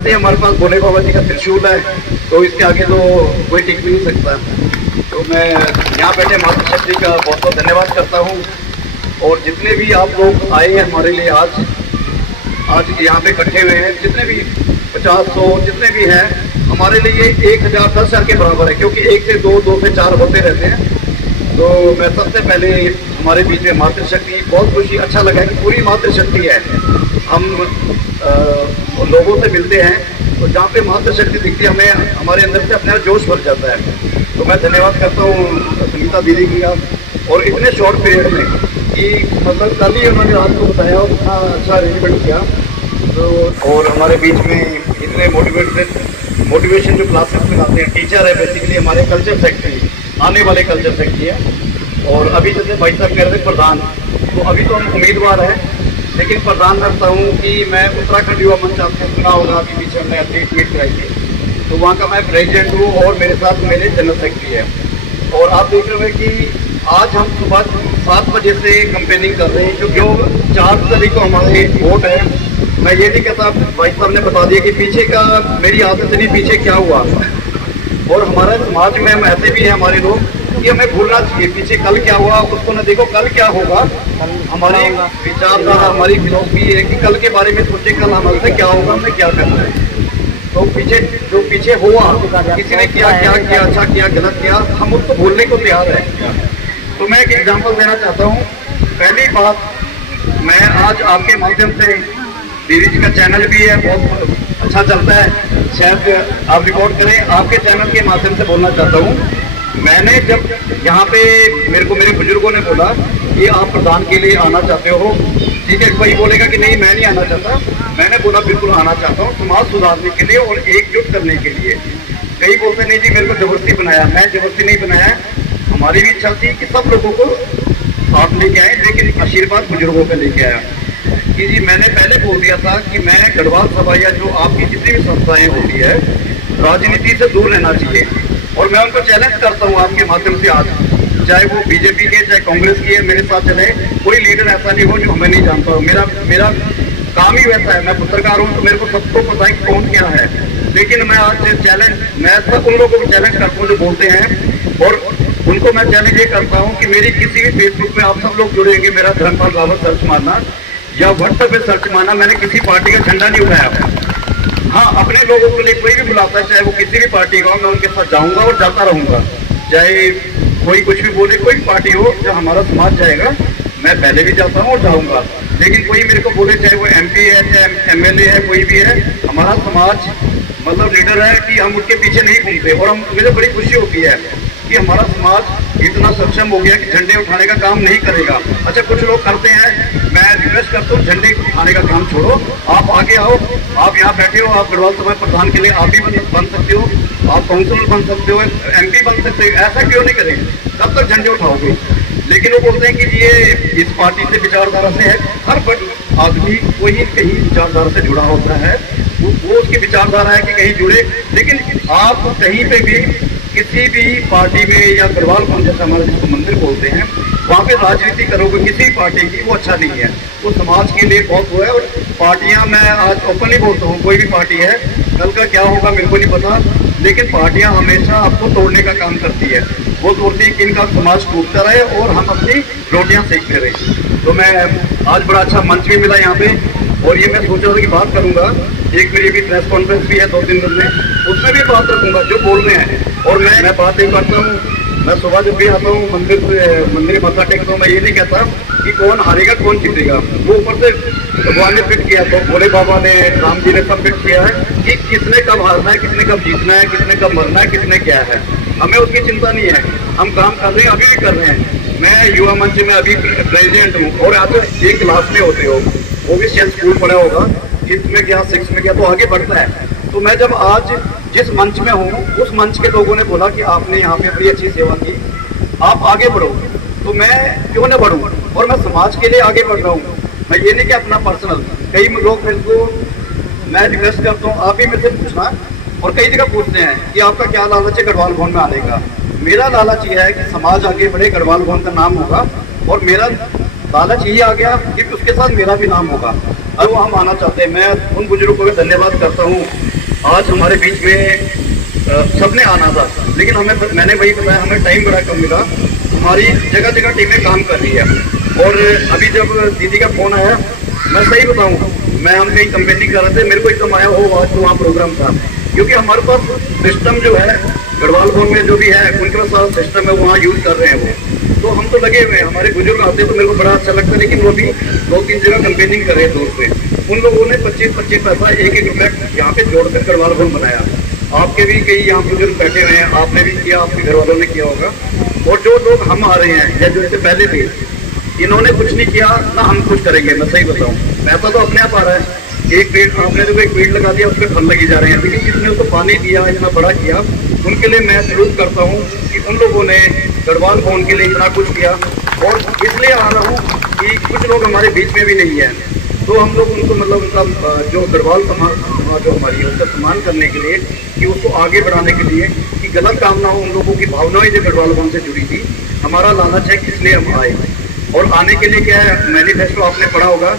हमारे पास भोले बाबा जी का त्रिशूल है, तो इसके आगे तो कोई टिक भी नहीं सकता। तो मैं यहाँ बैठे मातृशक्ति का बहुत बहुत धन्यवाद करता हूँ। और जितने भी आप लोग आए हैं हमारे लिए आज यहाँ पे इकट्ठे हुए हैं, जितने भी 50-100 जितने भी हैं, हमारे लिए 1000 10,000 के बराबर है, क्योंकि 1 से 2, 2 से 4 होते रहते हैं। तो मैं सबसे पहले हमारे बीच में मातृशक्ति, बहुत खुशी, अच्छा लगा कि पूरी मातृशक्ति है। हम लोगों से मिलते हैं तो जहाँ पे मातृशक्ति दिखती है, हमें हमारे अंदर से अपने जोश भर जाता है। तो मैं धन्यवाद करता हूँ सुनीता दीदी की का, और इतने शॉर्ट पीरियड में कि मतलब कल ही उन्होंने रात को बताया और इतना अच्छा अरेंजमेंट किया। तो और हमारे बीच में इतने मोटिवेशन जो क्लासेस में आते हैं, टीचर है बेसिकली हमारे कल्चर सेक्रेटरी, आने वाले कल्चर सेक्रेटरी है। और अभी जैसे भाई साहब कह रहे थे प्रधान, तो अभी तो हम उम्मीदवार हैं, लेकिन प्रधान करता हूँ कि मैं उत्तराखंड युवा मंच, आपने सुना होगा, अभी पीछे हमने अपडेट मीट कराई थी, तो वहाँ का मैं प्रेसिडेंट हूँ और मेरे साथ मेरे जनरल सेक्रेटरी है। और आप देख रहे हैं कि आज हम सुबह 7 बजे से कंपेनिंग कर रहे हैं, क्योंकि वो 4 तारीख को हमारे वोट है। मैं ये नहीं कहता, भाई साहब ने बता दिया कि पीछे का मेरी आदत नहीं, पीछे क्या हुआ। और हमारे समाज में हम ऐसे भी हैं हमारे लोग कि हमें भूलना चाहिए पीछे कल क्या हुआ, उसको न देखो कल क्या होगा। हमारी विचारधारा, हमारी फिलॉसफी है कि कल के बारे में सोचे, कल हमारे से क्या होगा, हमें क्या करना है। तो पीछे हुआ, किसी ने क्या किया, अच्छा किया, गलत किया, हम उसको भूलने को तैयार है। तो मैं एक एग्जाम्पल देना चाहता हूँ। पहली बात, मैं आज आपके माध्यम से, दीदी जी का चैनल भी है, बहुत अच्छा चलता है, शायद आप रिकॉर्ड करें, आपके चैनल के माध्यम से बोलना चाहता हूँ। मैंने जब यहाँ पे मेरे को मेरे बुजुर्गों ने बोला कि आप प्रधान के लिए आना चाहते हो, ठीक है, कोई बोलेगा कि नहीं मैं नहीं आना चाहता, मैंने बोला बिल्कुल आना चाहता हूँ, समाज सुधारने के लिए और एकजुट करने के लिए। कई बोलते नहीं जी मेरे को जबरदस्ती बनाया, मैं जबरदस्ती नहीं बनाया, हमारी भी इच्छा थी कि सब लोगों को साथ लेके आए, लेकिन आशीर्वाद बुजुर्गों का लेके आया कि जी मैंने पहले बोल दिया था कि मैं गढ़वाल सभा या जो आपकी जितनी भी संस्थाएं होती है, राजनीति से दूर रहना चाहिए। और मैं उनको चैलेंज करता हूँ आपके माध्यम से आज, चाहे वो बीजेपी के चाहे कांग्रेस की है, मेरे साथ चले, कोई लीडर ऐसा नहीं हो जो हमें नहीं जानता हो। मेरा काम ही वैसा है, मैं पत्रकार हूँ तो मेरे को सबको पता है कि कौन क्या है। लेकिन मैं आज मैं सब उन लोगों को चैलेंज करता हूँ जो बोलते हैं, और उनको मैं चैलेंज ये करता हूँ कि मेरी किसी भी फेसबुक में आप सब लोग जुड़ेंगे, मेरा धर्मपाल रावत सर्च मारना या व्हाट्सएप पे सर्च मारना, मैंने किसी पार्टी का झंडा नहीं उठाया। हाँ, अपने लोगों के लिए कोई भी बुलाता है, चाहे वो किसी भी पार्टी का हो, मैं उनके साथ जाऊंगा और जाता रहूंगा, चाहे कोई कुछ भी बोले, कोई पार्टी हो, जब हमारा समाज जाएगा मैं पहले भी जाता हूँ और जाऊंगा। लेकिन कोई मेरे को बोले, चाहे वो MP है, चाहे MLA है, कोई भी है, हमारा समाज मतलब लीडर है कि हम उसके पीछे नहीं घूमते। और मुझे बड़ी खुशी होती है कि हमारा समाज इतना सक्षम हो गया कि झंडे उठाने का काम नहीं करेगा। अच्छा, कुछ लोग करते हैं, मैं रिक्वेस्ट करता हूँ झंडे उठाने का काम छोड़ो, आप आगे आओ, आप यहाँ बैठे हो, आप गढ़वाल सभा प्रधान के लिए आप भी बन सकते हो, आप काउंसिलर बन सकते हो, MP बन सकते हो, ऐसा क्यों नहीं करें, कब तक झंडे उठाओगे। लेकिन वो बोलते हैं कि ये इस पार्टी से विचारधारा से है, हर आदमी कोई कहीं विचारधारा से जुड़ा होता है, वो उसकी विचारधारा है कि कहीं जुड़े। लेकिन आप कहीं पे भी किसी भी पार्टी में या गढ़वाल कौन जैसा हमारे जिसको मंदिर बोलते हैं, वहाँ पे राजनीति करोगे किसी भी पार्टी की, वो अच्छा नहीं है, वो समाज के लिए बहुत वो है। और पार्टियां, मैं आज ओपनली बोलता हूँ, कोई भी पार्टी है, कल का क्या होगा मेरे को नहीं पता, लेकिन पार्टियां हमेशा आपको तोड़ने का काम करती है। वो तोड़ती है कि इनका समाज टूटता रहे और हम अपनी रोटियां सेकते रहे। तो मैं आज बड़ा अच्छा मंच भी मिला यहाँ पे, और ये मैं सोचा था कि बात करूंगा, एक मेरी भी प्रेस कॉन्फ्रेंस भी है 2-3 दिन में, उसमें भी बात रखूंगा जो बोल रहे हैं। और मैं बात नहीं करता हूँ, मैं सुबह जब भी आता हूँ मंदिर मत्था टेकता हूँ, मैं ये नहीं कहता कि कौन हारेगा कौन जीतेगा, वो ऊपर से भगवान ने फिट किया, तो भोले बाबा ने, राम जी ने सब फिट किया है कि किसने कब हारना है, किसने कब जीतना है, किसने कब मरना है, किसने क्या है, हमें उसकी चिंता नहीं है। हम काम कर रहे हैं, अभी भी कर रहे हैं। मैं युवा मंच में अभी प्रेसिडेंट हूँ, और आज एक क्लास में होते हो, वो भी शायद स्कूल पढ़ा होगा, 5th में गया, 6th में गया, तो आगे बढ़ता है। तो मैं जब आज जिस मंच में हूँ, उस मंच के लोगों ने बोला कि आपने यहाँ पे बड़ी अच्छी सेवा की, आप आगे बढ़ो, तो मैं क्यों ना बढ़ूँ, और मैं समाज के लिए आगे बढ़ रहा हूँ। मैं ये नहीं कि अपना पर्सनल, कई लोग मेरे को, मैं रिक्वेस्ट करता हूँ आप भी मेरे से पूछना, और कई जगह पूछते हैं कि आपका क्या लालच है गढ़वाल भवन में आने का। मेरा लालच ये है कि समाज आगे बढ़े, गढ़वाल भवन का नाम होगा, और मेरा लालच यही आ गया कि उसके साथ मेरा भी नाम होगा, और वो हम आना चाहते हैं। मैं उन बुजुर्गों को भी धन्यवाद करता हूँ आज हमारे बीच में सबने आना था, लेकिन मैंने वही बताया, हमें टाइम बड़ा कम मिला। हमारी जगह जगह टीमें काम कर रही है। और अभी जब दीदी का फोन आया, मैं सही बताऊं, हम कहीं कंपेनिंग कर रहे थे, मेरे को एकदम आया हो आज तो वहाँ प्रोग्राम था, क्योंकि हमारे पास सिस्टम जो है गढ़वाल फोन में जो भी है उनके पास सिस्टम है, वहाँ यूज कर रहे हैं वो। तो हम तो लगे हुए हैं, हमारे बुजुर्ग आते तो मेरे को बड़ा अच्छा लगता है, लेकिन वो भी 2-3 जगह कंपेनिंग कर रहे हैं दूर से। उन लोगों ने 25-25 पैसा 1-1 रुपया यहाँ पे जोड़कर गढ़वाल फोन बनाया। आपके भी कई यहाँ बुजुर्ग बैठे हुए हैं, आपने भी किया, आपके घर वालों ने किया होगा। और जो लोग हम आ रहे हैं या जो इससे पहले थे, इन्होंने कुछ नहीं किया ना हम कुछ करेंगे। मैं सही बताऊं, पैसा तो अपने आप आ रहा है। एक पेड़ आपने तो एक पेड़ लगा दिया, उस पर फल लगे जा रहे हैं, लेकिन जिसने उसको पानी दिया, इतना बड़ा किया, उनके लिए मैं सलूट करता हूँ कि उन लोगों ने गढ़वाल फोन के लिए इतना कुछ किया। और इसलिए आ रहा हूँ कि कुछ लोग हमारे बीच में भी नहीं है, तो हम लोग उनको मतलब उनका जो गढ़वाल समाज जो हमारी है उसका सम्मान करने के लिए, कि उसको आगे बढ़ाने के लिए, कि गलत काम ना हो, उन लोगों की भावनाएं जो गढ़वाल फोन से जुड़ी थी, हमारा लालच है, इसलिए हम आए। और आने के लिए क्या है, मैनिफेस्टो आपने पढ़ा होगा,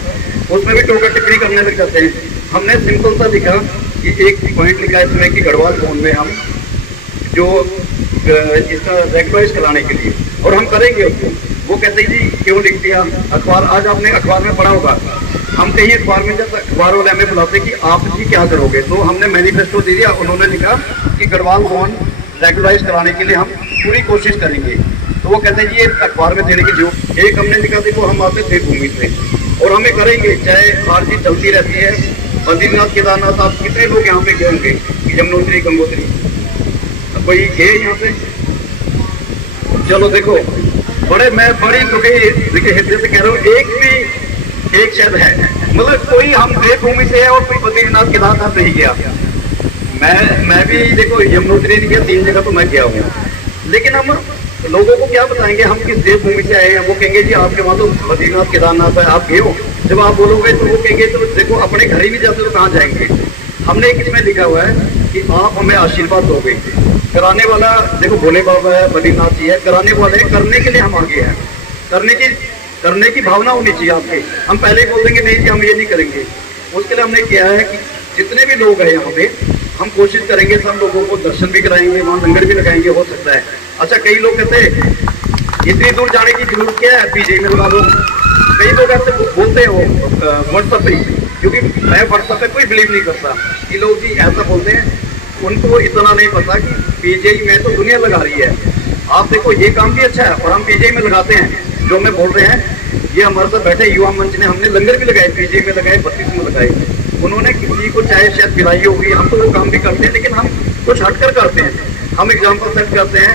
उसमें भी टोका टिप्पणी करने लग जाते हैं। हमने सिंपल सा लिखा कि एक पॉइंट लिखा है इसमें कि गढ़वाल फोन में हम जो इसका रेगुलाइज कराने के लिए, और हम करेंगे उसको। वो कहते हैं जी क्यों लिख दिया अखबार, आज आपने अखबार में पढ़ा होगा, हम कहीं अखबार में जब अखबार वाले हमें बुलाते कि आप जी क्या करोगे, तो हमने मैनिफेस्टो दे दिया। उन्होंने लिखा कि गढ़वाल फोन रेगुलाइज कराने के लिए हम पूरी कोशिश करेंगे। तो वो कहते हैं जी ये अखबार में देने की जो एक हमने लिखा, देखो हम आते देवभूमि से और हमें करेंगे, चाहे हर चीज चलती रहती है। बद्रीनाथ केदारनाथ आप कितने लोग यहाँ पे गए होंगे, यमुनोत्री गंगोत्री, कोई गए यहाँ पे? चलो देखो, मैं बड़ी देखिए हृदय से कह रहा हूँ, एक शायद है, मतलब कोई हम देवभूमि से है और कोई बद्रीनाथ केदारनाथ नहीं गया। मैं भी देखो यमुनोत्री नहीं गया, 3 जगह तो मैं गया हूँ, लेकिन हम लोगों को क्या बताएंगे हम किस देवभूमि से आए हैं। वो कहेंगे जी आपके वहाँ तो बद्रीनाथ केदारनाथ है, आप गए हो। जब आप बोलोगे तो वो कहेंगे तो देखो अपने घर ही नहीं जाते तो कहाँ जाएंगे। हमने एक इसमें लिखा हुआ है कि आप हमें आशीर्वाद दोगे। कराने वाला देखो भोले बाबा है, बद्रीनाथ जी है, कराने वाले करने के लिए हम आगे हैं। करने की भावना होनी चाहिए आपके। हम पहले ही बोल देंगे नहीं जी हम ये नहीं करेंगे। उसके लिए हमने किया है कि जितने भी लोग हैं यहाँ पे, हम कोशिश करेंगे सब लोगों को दर्शन भी कराएंगे, वहाँ लंगर भी लगाएंगे, हो सकता है। अच्छा, कई लोग कहते हैं इतनी दूर जाने की जरूरत क्या है, पीजे में लगा दो। कई लोग ऐसे बोलते हैं वो व्हाट्सएप पे, क्योंकि मैं व्हाट्सएप पे कोई बिलीव नहीं करता। ये लोग जी ऐसा बोलते हैं, उनको इतना नहीं पता कि पीजीआई में तो दुनिया लगा रही है। आप देखो ये काम भी अच्छा है और हम पीजीआई में लगाते हैं। जो मैं बोल रहे हैं, ये हमारे साथ बैठे युवा मंच ने, हमने लंगर भी लगाए, पीजीआई में लगाए, 32 में लगाए। उन्होंने किसी को चाहे शायद पिलाई होगी, हम तो वो काम भी करते हैं, लेकिन हम कुछ हटकर करते हैं। हम एग्जाम्पल सेट करते हैं।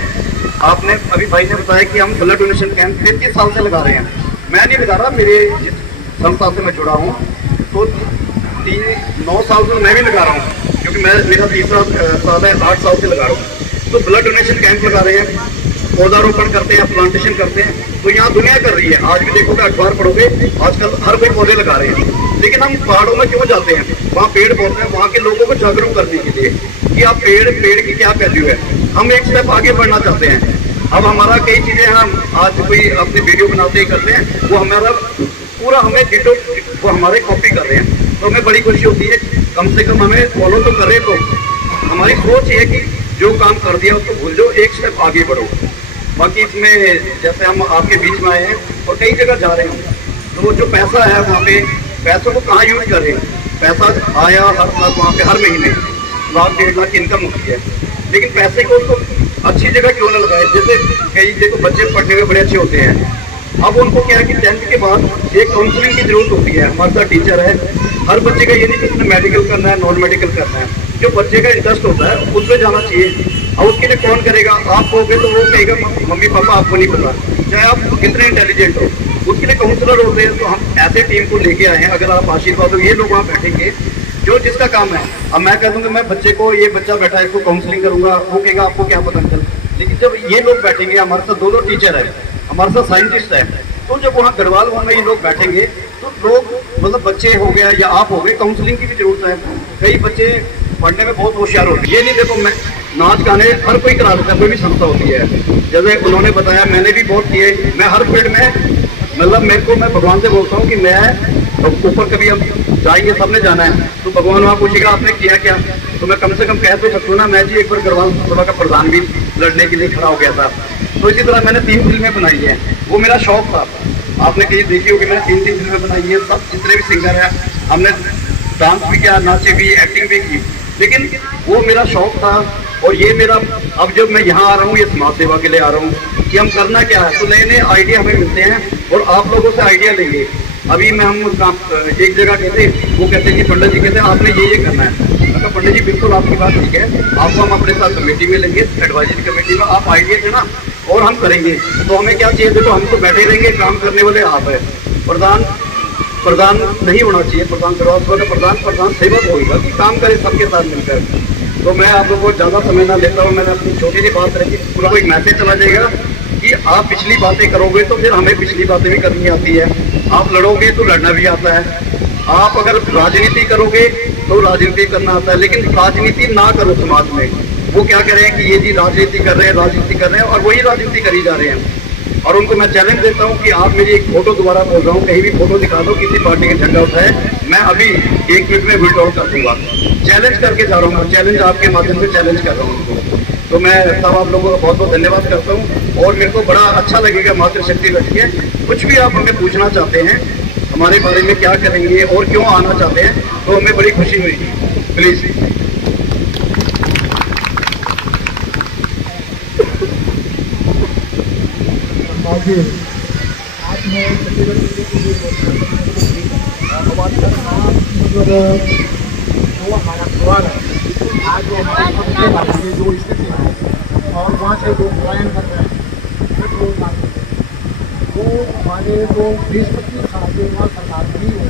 आपने अभी भाई ने बताया कि हम ब्लड डोनेशन कैंप 33 साल से लगा रहे हैं। मैं नहीं लगा रहा, मेरे जिस संस्था से मैं जुड़ा हूँ तो 9 साल से मैं भी लगा रहा हूँ, क्योंकि मेरा तीसरा साल है, 8 साल से लगा रहा हूँ। तो ब्लड डोनेशन कैंप लगा रहे हैं, पौधारोपण करते हैं, प्लांटेशन करते हैं। तो यहाँ दुनिया कर रही है। आज भी देखोगे, अखबार पढ़ोगे, आजकल हर कोई पौधे लगा रहे हैं। लेकिन हम पहाड़ों में क्यों जाते हैं, वहाँ पेड़ पौधे हैं, वहाँ के लोगों को जागरूक करने के लिए कि आप पेड़ की क्या वैल्यू है। हम एक स्टेप आगे बढ़ना चाहते हैं। अब हमारा कई चीजें हम आज कोई अपनी वीडियो बनाते ही करते हैं, वो हमारा पूरा हमें डिटो वो हमारे कॉपी कर रहे हैं। तो हमें बड़ी खुशी होती है, कम से कम हमें फॉलो तो करें। तो हमारी सोच ये है कि जो काम कर दिया उसको भूल जाओ, एक स्टेप आगे बढ़ो। बाकी इसमें जैसे हम आपके बीच में आए हैं और कई जगह जा रहे हैं, तो वो जो पैसा है वहाँ पे, पैसों को कहाँ यूज कर रहे हैं। पैसा आया हर साल वहाँ पे, हर महीने 1-1.5 लाख इनकम होती है, लेकिन पैसे को उसको अच्छी जगह क्यों ना लगाए। जैसे कई देखो बच्चे पढ़ने में बड़े अच्छे होते हैं, अब उनको क्या है कि 10th के बाद एक काउंसलिंग की जरूरत होती है। हमारे साथ टीचर है, हर बच्चे का ये नहीं कि उसने मेडिकल करना है, नॉन मेडिकल करना है। जो बच्चे का इंटरेस्ट होता है उसमें जाना चाहिए। और उसके लिए कौन करेगा, आप कहोगे तो वो कहेगा मम्मी पापा आपको नहीं पता, चाहे आप कितने इंटेलिजेंट हो। उसके लिए काउंसलर होते हैं। तो हम ऐसे टीम को लेके आए हैं। अगर आप आशीर्वाद हो, ये लोग वहाँ बैठेंगे जो जिसका काम है। अब मैं कह दूंगा मैं बच्चे को, ये बच्चा बैठा है इसको काउंसलिंग करूंगा, वो कहेगा आपको क्या पता चल। लेकिन जब ये लोग बैठेंगे, हमारे साथ 2 टीचर है, हमारे साथ साइंटिस्ट है, तो जब वहाँ गढ़वाल में ये लोग बैठेंगे तो लोग मतलब बच्चे हो गया या आप हो गए, काउंसलिंग की भी जरूरत है। कई बच्चे पढ़ने में बहुत होशियार होते हैं। ये नहीं देखो मैं नाच गाने हर कोई करा सकता है, कोई भी संस्था होती है। जैसे उन्होंने बताया, मैंने भी बहुत किए। मैं हर फील्ड में मतलब मैं भगवान से बोलता हूँ कि मैं ऊपर कभी हम जाएंगे, सबने जाना है, तो भगवान वहाँ पूछेगा आपने किया क्या। तो मैं कम से कम कह तो सकता हूँ ना, मैं जी एक बार गढ़वाल सभा का प्रधान भी लड़ने के लिए खड़ा हो गया था। तो इसी तरह मैंने 3 फिल्में बनाई हैं, वो मेरा शौक था। आपने कहीं देखी होगी, मैंने 3 फिल्में बनाई है। सब जितने भी सिंगर हैं, हमने डांस भी किया, नाचे भी, एक्टिंग भी की, लेकिन वो मेरा शौक था। और ये मेरा, अब जब मैं यहाँ आ रहा हूँ, ये समाज सेवा के लिए आ रहा हूँ कि हम करना क्या है, तो नए नए आइडिया हमें मिलते हैं और आप लोगों से आइडिया लेंगे। अभी मैं हम एक जगह कहते, वो कहते कि पंडित जी कहते आपने ये करना है। तो पंडित जी बिल्कुल आपकी बात ठीक है, आपको हम अपने साथ कमेटी में लेंगे, एडवाइजरी कमेटी में, आप आइडिया देना और हम करेंगे। तो हमें क्या चाहिए, देखो हम तो बैठे रहेंगे, काम करने वाले आप है। प्रधान नहीं होना चाहिए, प्रधान गढ़वाल का प्रधान सेवक होगा कि काम करे सबके साथ मिलकर। तो मैं आप लोगों को ज़्यादा समय ना लेता हूँ, मैंने अपनी छोटी सी बात रखी, पूरा एक मैसेज चला जाएगा कि आप पिछली बातें करोगे तो फिर हमें पिछली बातें भी करनी आती है, आप लड़ोगे तो लड़ना भी आता है, आप अगर राजनीति करोगे तो राजनीति करना आता है, लेकिन राजनीति ना करो समाज में। वो क्या करें कि ये जी राजनीति कर रहे हैं और वही राजनीति करी जा रहे हैं। और उनको मैं चैलेंज देता हूं कि आप मेरी एक फोटो दोबारा बोल रहा हूं, कहीं भी फोटो दिखा दो किसी पार्टी का झंडा उठाए, मैं अभी 1 मिनट में विड्रॉल कर दूंगा। चैलेंज करके जा रहा हूँ, चैलेंज आपके माध्यम से चैलेंज कर रहा हूँ उनको। तो मैं सब आप लोगों का बहुत बहुत धन्यवाद करता हूँ और मेरे को बड़ा अच्छा लगेगा मातृशक्ति बैठी है। कुछ भी आप हमें पूछना चाहते हैं हमारे बारे में, क्या करेंगे और क्यों आना चाहते हैं, तो हमें बड़ी खुशी हुई। प्लीज आज मैं छत्तीसगढ़ के लिए मतलब वो हमारा सवाल है, आज जो हमारे जो स्थिति है और वहाँ से जो पलायन कर रहे हैं वो हमारे जो देश की सरकार नहीं हो,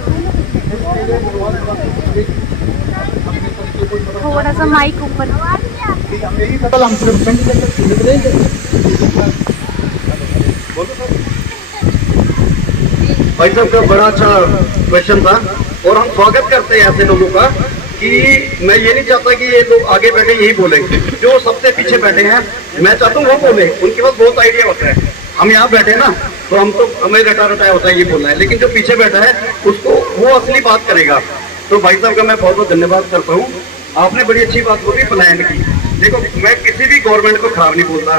थोड़ा सा माइक ऊपर। हम भाई साहब का बड़ा अच्छा क्वेश्चन था और हम स्वागत करते हैं ऐसे लोगों का कि मैं ये नहीं चाहता कि ये लोग आगे बैठे यही बोले, जो सबसे पीछे बैठे हैं मैं चाहता हूँ वो बोले, उनके पास बहुत आइडिया होता है। हम यहाँ बैठे ना तो हम तो हमें रटाया होता है ये बोलना है, लेकिन जो पीछे बैठा है उसको वो असली बात करेगा। तो भाई साहब का मैं बहुत बहुत धन्यवाद करता हूँ, आपने बड़ी अच्छी बात बोली पलायन की। देखो मैं किसी भी गवर्नमेंट को खराब नहीं बोलता,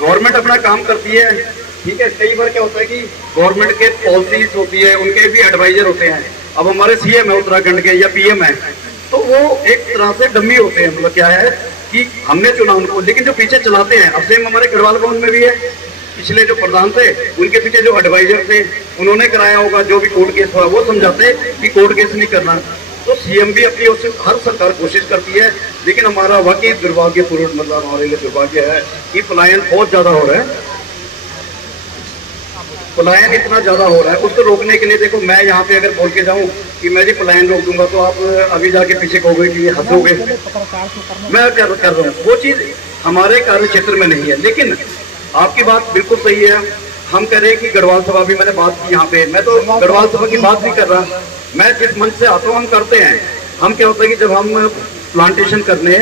गवर्नमेंट अपना काम करती है, ठीक है। कई बार क्या होता है कि गवर्नमेंट के पॉलिसीज होती है, उनके भी एडवाइजर होते हैं। अब हमारे सीएम है उत्तराखंड के या पीएम है, तो वो एक तरह से डम्मी होते हैं। मतलब क्या है कि हमने चुना उनको, लेकिन जो पीछे चलाते हैं, अब सेम हमारे गढ़वाल भवन में भी है, पिछले जो प्रधान थे उनके पीछे जो एडवाइजर थे उन्होंने कराया होगा, जो भी कोर्ट केस हुआ वो समझाते कि कोर्ट केस नहीं करना। तो सीएम भी अपनी ओर से हर सरकार कोशिश करती है, लेकिन हमारा वाकई दुर्भाग्यपूर्ण, मतलब हमारे लिए दुर्भाग्य है कि पलायन बहुत ज्यादा हो रहा है, पलायन इतना ज्यादा हो रहा है। उसको रोकने के लिए देखो मैं यहाँ पे अगर बोल के जाऊँ कि मैं जी पलायन रोक दूंगा तो आप अभी जाके पीछे कहोगे कि हंसोगे। मैं क्या कर रहा हूँ, वो चीज हमारे कार्य क्षेत्र में नहीं है। लेकिन आपकी बात बिल्कुल सही है, हम कह रहे हैं कि गढ़वाल सभा भी मैंने बात की यहाँ पे, मैं तो गढ़वाल सभा की बात नहीं कर रहा, मैं जिस मंच से आता हूँ हम करते हैं। हम क्या होता है कि जब हम प्लांटेशन करने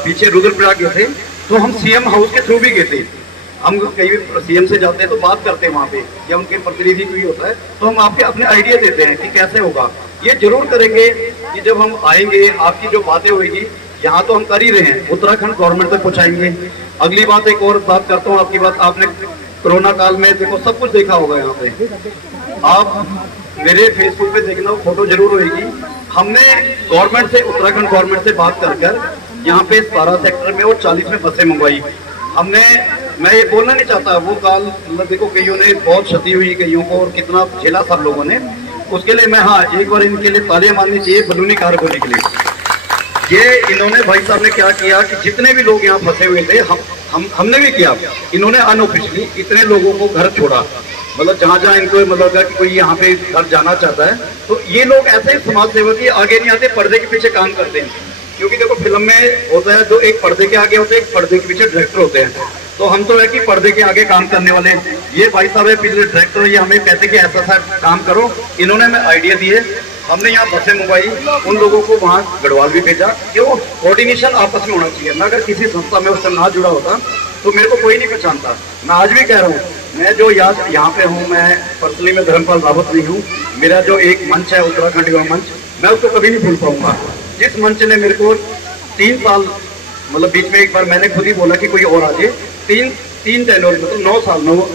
पीछे रुद्रप्रयाग गए थे तो हम सीएम हाउस के थ्रू भी गए थे। हम कहीं भी सीएम से जाते हैं तो बात करते हैं वहाँ पे, या उनके प्रतिनिधि भी होता है, तो हम आपके अपने आइडिया देते हैं कि कैसे होगा। ये जरूर करेंगे कि जब हम आएंगे आपकी जो बातें होगी, यहाँ तो हम कर ही रहे हैं, उत्तराखंड गवर्नमेंट तक पहुँचाएंगे। अगली बात एक और बात करता हूँ आपकी बात, आपने कोरोना काल में देखो सब कुछ देखा होगा, यहाँ पे आप मेरे फेसबुक पे देखना फोटो जरूर होगी। हमने गवर्नमेंट से, उत्तराखंड गवर्नमेंट से बात कर यहाँ पे 12 सेक्टर में और 40 में बसें मंगवाई हमने। मैं ये बोलना नहीं चाहता, वो काल मतलब देखो कईयों ने बहुत क्षति हुई, कईयों को, और कितना झेला सब लोगों ने, उसके लिए मैं हाँ एक बार इनके लिए तालियां मारनी चाहिए बलूनी कारक होने के लिए। ये इन्होंने भाई साहब ने क्या किया कि जितने भी लोग यहाँ फंसे हुए थे, हमने भी किया, इन्होंने अनऑफिशियली इतने लोगों को घर छोड़ा, मतलब जहाँ जहाँ इनको मतलब कि कोई यहाँ पे घर जाना चाहता है तो ये लोग ऐसे समाज सेवक ही आगे नहीं आते, पर्दे के पीछे काम करते हैं। क्योंकि देखो फिल्म में होता है जो एक पर्दे के आगे होते हैं, एक पर्दे के पीछे डायरेक्टर होते हैं। तो हम तो है कि पर्दे के आगे काम करने वाले, ये भाई साहब है पिछले डायरेक्टर, ये हमें कहते कि ऐसा सा काम करो। इन्होंने हमें आइडिया दिए, हमने यहाँ बसें मंगवाई, उन लोगों को वहाँ गढ़वाल भी भेजा। क्यों, कोऑर्डिनेशन आपस में होना चाहिए। मैं अगर किसी संस्था में उससे ना जुड़ा होता तो मेरे को कोई नहीं पहचानता। मैं आज भी कह रहा हूँ, मैं जो यहाँ पे हूँ, मैं पर्सनली मैं धर्मपाल रावत नहीं हूँ, मेरा जो एक मंच है उत्तराखंड युवा मंच, मैं उसको कभी नहीं भूल पाऊंगा। जिस मंच ने मेरे को 3 साल, मतलब बीच में एक बार मैंने खुद ही बोला कि कोई और आ जाए, तीन टेनोर मतलब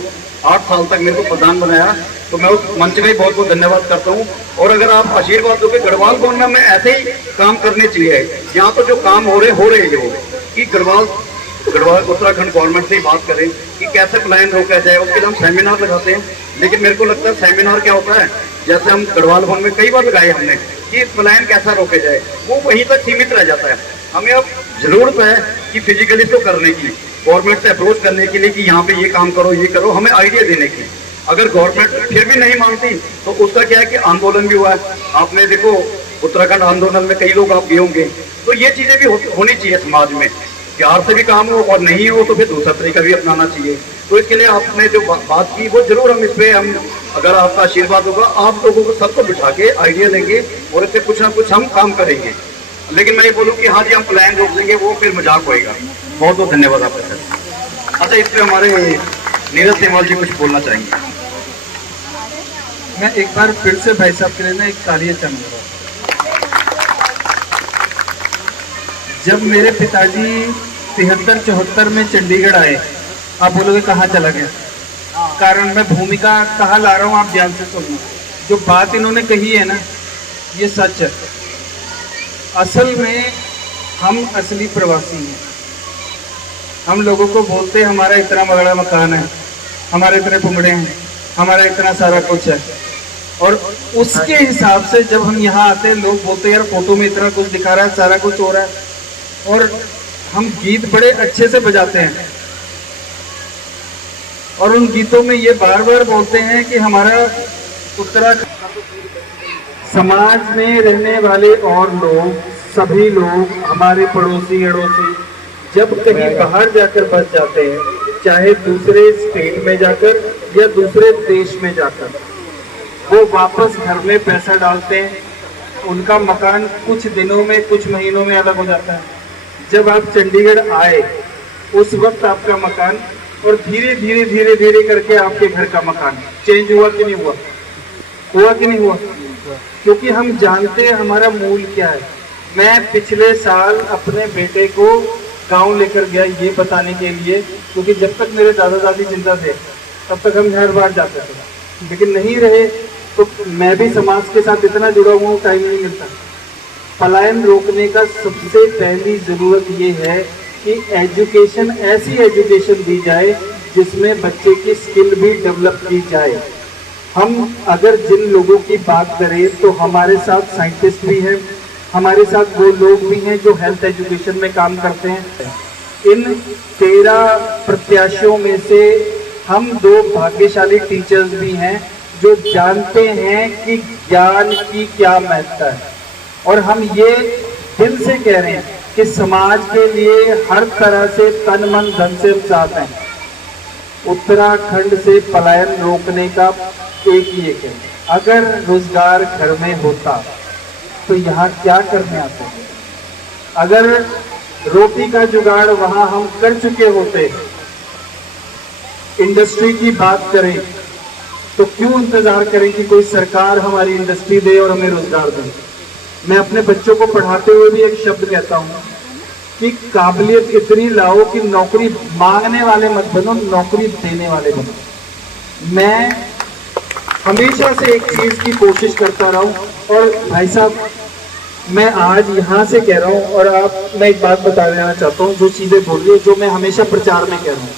8 साल तक मेरे को प्रधान बनाया, तो मैं उस मंच का ही बहुत बहुत धन्यवाद करता हूँ। और अगर आप आशीर्वाद दोगे गढ़वाल भवन में ऐसे ही काम करने चाहिए। यहाँ तो जो काम हो रहे हैं कि गढ़वाल उत्तराखंड गवर्नमेंट से ही बात करें कि कैसे पलायन रोका जाए, उसके लिए हम सेमिनार लगाते हैं। लेकिन मेरे को लगता है सेमिनार क्या होता है, जैसे हम गढ़वाल भवन में कई बार लगाए हमने कि पलायन कैसा रोके जाए, वो वहीं तक सीमित रह जाता है। हमें अब जरूरत है कि फिजिकली इसको करने की, गवर्नमेंट से अप्रोच करने के लिए कि यहाँ पे ये काम करो, ये करो, हमें आइडिया देने की। अगर गवर्नमेंट फिर भी नहीं मानती तो उसका क्या है कि आंदोलन भी हुआ है। आपने देखो उत्तराखंड आंदोलन में कई लोग आप गए होंगे, तो ये चीजें भी होनी चाहिए समाज में। प्यार से भी काम हो और नहीं हो तो फिर दूसरा तरीका भी अपनाना चाहिए। तो इसके लिए आपने जो बात की वो जरूर हम इस पे अगर आपका आशीर्वाद होगा, आप लोगों को सबको बिठा के आइडिया देंगे और इससे कुछ ना कुछ हम काम करेंगे। लेकिन मैं ये बोलूँ कि हाँ जी हम प्लान रोक देंगे, वो फिर मजाक होएगा। बहुत बहुत धन्यवाद आपका सर। अच्छा, इस पे हमारे नीरज सेमवाल जी कुछ बोलना चाहेंगे। मैं एक बार फिर से भाई साहब के लिए ना एक तालियां चाहूंगा। जब मेरे पिताजी 73-74 में चंडीगढ़ आए, आप बोलोगे कहाँ चला गया, कारण मैं भूमिका कहाँ ला रहा हूँ आप ध्यान से सुनना। जो बात इन्होंने कही है ना, ये सच है। असल में हम असली प्रवासी हैं। हम लोगों को बोलते हैं हमारा इतना बड़ा मकान है, हमारे इतने पुंगड़े हैं, हमारा इतना सारा कुछ है, और उसके हिसाब से जब हम यहाँ आते हैं लोग बोलते हैं यार फोटो में इतना कुछ दिखा रहा है, सारा कुछ हो रहा है। और हम गीत बड़े अच्छे से बजाते हैं और उन गीतों में ये बार बार बोलते हैं कि हमारा उत्तराखंड समाज में रहने वाले और लोग, सभी लोग, हमारे पड़ोसी अड़ोसी जब कहीं बाहर जाकर बस जाते हैं, चाहे दूसरे स्टेट में जाकर या दूसरे देश में जाकर, वो वापस घर में पैसा डालते हैं, उनका मकान कुछ दिनों में, कुछ महीनों में अलग हो जाता है। जब आप चंडीगढ़ आए उस वक्त आपका मकान, और धीरे धीरे धीरे धीरे करके आपके घर का मकान चेंज हुआ कि नहीं हुआ, हुआ कि नहीं हुआ? क्योंकि हम जानते हैं हमारा मूल क्या है। मैं पिछले साल अपने बेटे को गांव लेकर गया ये बताने के लिए, क्योंकि जब तक मेरे दादा दादी जिंदा थे तब तक हम हर बार जाते थे, लेकिन नहीं रहे तो मैं भी समाज के साथ इतना जुड़ा हुआ हूँ, टाइम नहीं मिलता। पलायन रोकने का सबसे पहली जरूरत ये है कि एजुकेशन, ऐसी एजुकेशन दी जाए जिसमें बच्चे की स्किल भी डेवलप की जाए। हम अगर जिन लोगों की बात करें तो हमारे साथ साइंटिस्ट भी हैं, हमारे साथ वो लोग भी हैं जो हेल्थ एजुकेशन में काम करते हैं। इन 13 प्रत्याशियों में से हम 2 भाग्यशाली टीचर्स भी हैं जो जानते हैं कि ज्ञान की क्या महत्ता है, और हम ये दिल से कह रहे हैं कि समाज के लिए हर तरह से तन मन धन से हम चाहते हैं। उत्तराखंड से पलायन रोकने का एक ही एक है, अगर रोजगार घर में होता तो यहाँ क्या करने आते हैं? अगर रोटी का जुगाड़ वहां हम कर चुके होते, इंडस्ट्री की बात करें तो क्यों इंतजार करें कि कोई सरकार हमारी इंडस्ट्री दे और हमें रोजगार दे? मैं अपने बच्चों को पढ़ाते हुए भी एक शब्द कहता हूँ कि काबिलियत इतनी लाओ कि नौकरी मांगने वाले मत बनो, नौकरी देने वाले बनो। मैं हमेशा से एक चीज की कोशिश करता रहा हूँ, और भाई साहब मैं आज यहाँ से कह रहा हूँ, और मैं एक बात बता देना चाहता हूँ, जो चीजें बोल रही है, जो मैं हमेशा प्रचार में कह रहा हूँ,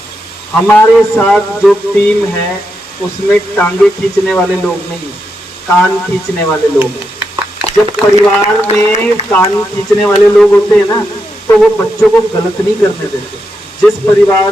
हमारे साथ जो टीम है उसमें टांगे खींचने वाले लोग नहीं, कान खींचने वाले लोग हैं। जब परिवार में कान खींचने वाले लोग होते हैं ना, तो वो बच्चों को गलत नहीं करने देते। जिस परिवार